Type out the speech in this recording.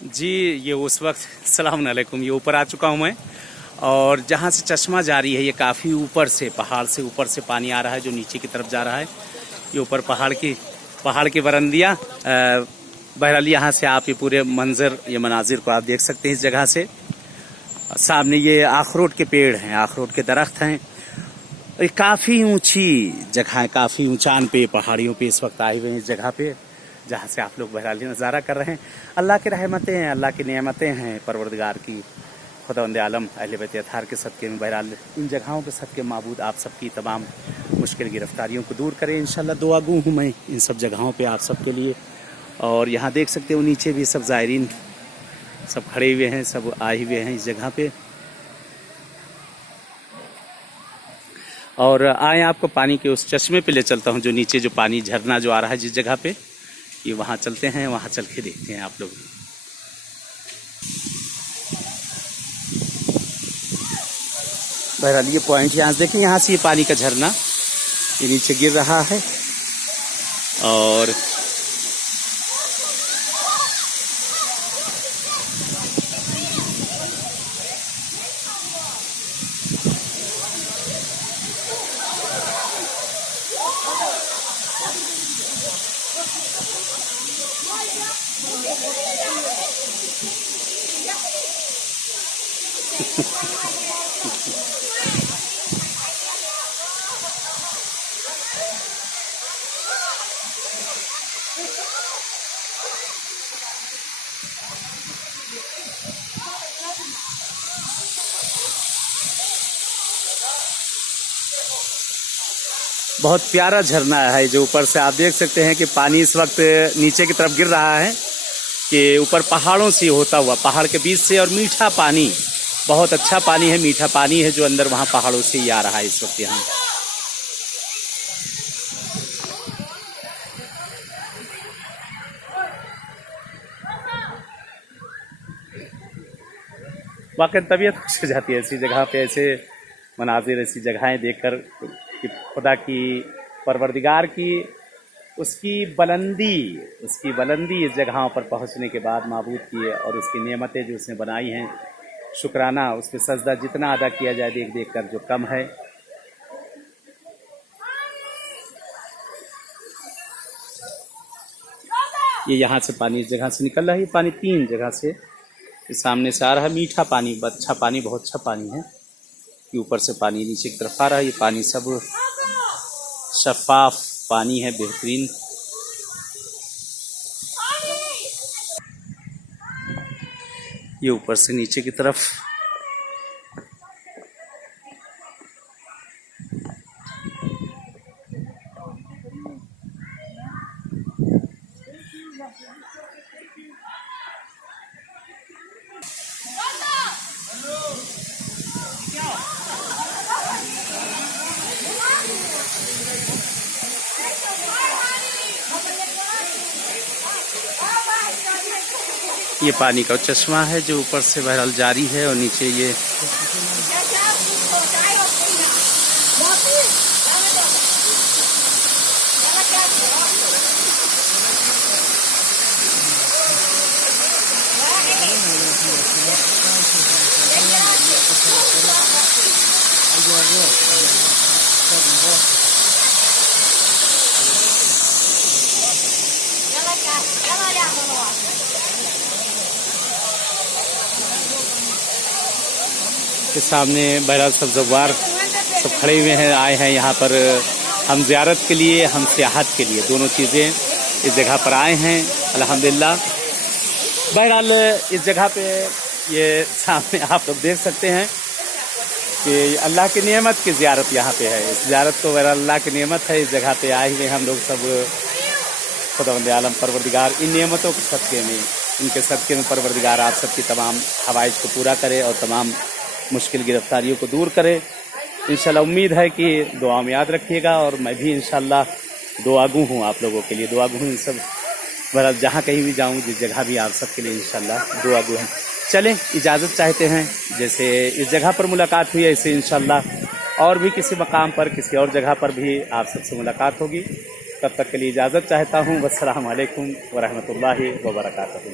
जी, ये उस वक्त सलाम अलैकुम, ये ऊपर आ चुका हूँ मैं। और जहाँ से चश्मा जारी है, ये काफ़ी ऊपर से, पहाड़ से ऊपर से पानी आ रहा है जो नीचे की तरफ जा रहा है। ये ऊपर पहाड़ की बरंदियाँ। बहरहाल यहाँ से आप ये पूरे मंजर, ये मनाजिर को आप देख सकते हैं इस जगह से। सामने ये अखरोट के पेड़ हैं, अखरोट के दरख्त हैं। और ये काफ़ी ऊंची जगह है, काफ़ी ऊंचान पे, पहाड़ियों पे इस वक्त आए हुए हैं इस जगह पे, जहाँ से आप लोग बहरहाल नज़ारा कर रहे हैं। अल्लाह की रहमतें हैं, अल्लाह की नेमतें हैं, परवरदिगार की, खुदावंद आलम अहले बैत अतहार के सदक़े में। बहरहाल इन जगहों के सदक़े माबूद आप सबकी तमाम मुश्किल गिरफ्तारियों को दूर करें इंशाल्लाह। दुआ गो हूँ मैं इन सब जगहों पे आप सबके लिए। और यहाँ देख सकते हो नीचे भी सब ज़ायरीन सब खड़े हुए हैं, सब आए हुए हैं इस जगह पे। और आए आपको पानी के उस चश्मे पे ले चलता हूँ जो नीचे, जो पानी झरना जो आ रहा है जिस जगह पे, ये वहाँ चलते हैं, वहाँ चल के देखते हैं आप लोग। बहरहाल ये पॉइंट यहाँ से देखें, यहाँ से ये पानी का झरना ये नीचे गिर रहा है। और बहुत प्यारा झरना है जो ऊपर से आप देख सकते हैं कि पानी इस वक्त नीचे की तरफ गिर रहा है, कि ऊपर पहाड़ों से होता हुआ, पहाड़ के बीच से। और मीठा पानी, बहुत अच्छा पानी है, मीठा पानी है जो अंदर वहाँ पहाड़ों से ही आ रहा है इस वक्त यहाँ। वाकई तबीयत खुश हो जाती है ऐसी जगह पे, ऐसे मनाजिर, ऐसी जगहें देखकर कि खुदा की, परवरदिगार की, उसकी बुलंदी इस जगहों पर पहुंचने के बाद माबूद की है, और उसकी नेमतें जो उसने बनाई हैं, शुक्राना, उस पर सजदा जितना अदा किया जाए देख देख कर जो कम है। ये यहाँ से पानी इस जगह से निकल रहा है, ये पानी 3 जगह से इस सामने से आ रहा है। मीठा पानी, अच्छा पानी, बहुत अच्छा पानी है। ये ऊपर से पानी नीचे की तरफ आ रहा है। ये पानी सब शफाफ पानी है, बेहतरीन। ये ऊपर से नीचे की तरफ ये पानी का चश्मा है जो ऊपर से बहरहाल जारी है, और नीचे ये के सामने बहरहाल सब ज़व्वार सब खड़े हुए हैं, आए हैं यहाँ पर हम ज़ियारत के लिए, हम सियाहत के लिए, दोनों चीज़ें इस जगह पर आए हैं अल्हम्दुलिल्लाह। बहरहाल इस जगह पे ये सामने आप लोग देख सकते हैं कि अल्लाह की नेमत की ज़ियारत यहाँ पे है। इस ज़ियारत को बहरहाल अल्लाह की नेमत है, इस जगह पे आए हुए हम लोग सब। खुदावंद आलम परवरदिगार इन नेमतों के सदक़े में, इनके सदक़े में परवरदिगार आप सबकी तमाम हवाइज को पूरा करे और तमाम मुश्किल गिरफ्तारियों को दूर करे इंशाल्लाह। उम्मीद है कि दुआ में याद रखिएगा, और मैं भी इंशाल्लाह दुआगू हूँ आप लोगों के लिए, दुआगू हूँ इन सब। बहरहाल जहाँ कहीं भी जाऊँ, जिस जगह भी, आप सबके लिए इंशाल्लाह दुआगू हैं। चलें, इजाज़त चाहते हैं। जैसे इस जगह पर मुलाकात हुई, ऐसे इंशाल्लाह और भी किसी मकाम पर, किसी और जगह पर भी आप सबसे मुलाकात होगी। तब तक के लिए इजाज़त चाहता हूँ। वस्सलामु अलैकुम व रहमतुल्लाहि व बरकातहू।